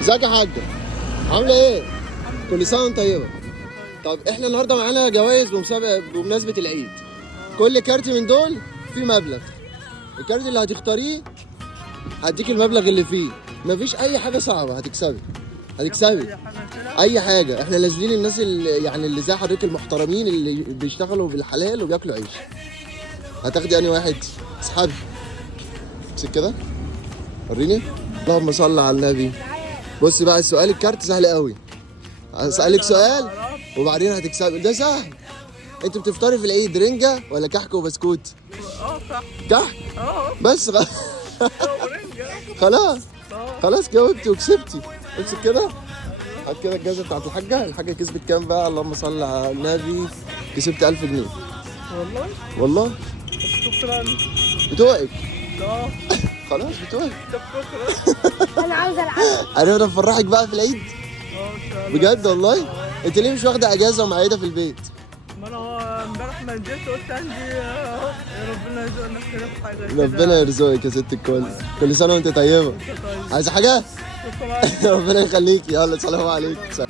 ازيك يا حاجة؟ عاملة ايه؟ كل سنة وانت طيبة. طب احنا النهارده معانا جوائز ومسابقة بمناسبة العيد. كل كارت من دول فيه مبلغ. الكارت اللي هتختاريه هديك المبلغ اللي فيه. مفيش أي حاجة صعبة، هتكسبي. أي حاجة، احنا نازلين الناس اللي زي حضرتك المحترمين اللي بيشتغلوا بالحلال وبياكلوا عيش. هتاخدي أنهي واحد؟ اسحبي. امسك كده. وريني. اللهم صل على النبي. بصي بقى السؤال، الكارت سهل قوي. هسألك سؤال وبعدين هتكسبي. ده سهل. انت بتفطري في العيد رنجة ولا كحك وبسكوت؟ كحك. كحك؟ بس خلاص خلاص جاوبتي وكسبتي. امسك كده. هات كده الجائزة بتاعت الحاجة كسبت كام بقى؟ اللهم صل على النبي. كسبت 1000 جنيه. والله؟ والله؟ شكرا. بتوعك؟ لا. خلاص بتوعك. طب شكرا. انا عاوزه العب. عرفنا نفرحك بقى في العيد؟ ان شاء الله. بجد والله؟ انت ليه مش واخدة اجازة ومعيدة في البيت؟ ما انا امبارح ما نزلت قلت عندي اهو ربنا يرزقنا خير في حاجه كده. ربنا يرزقك يا ست الكل. كل سنة وانت طيبة. طيب. عايزة حاجة؟ شكرا. ربنا يخليك. يلا سلام عليكم.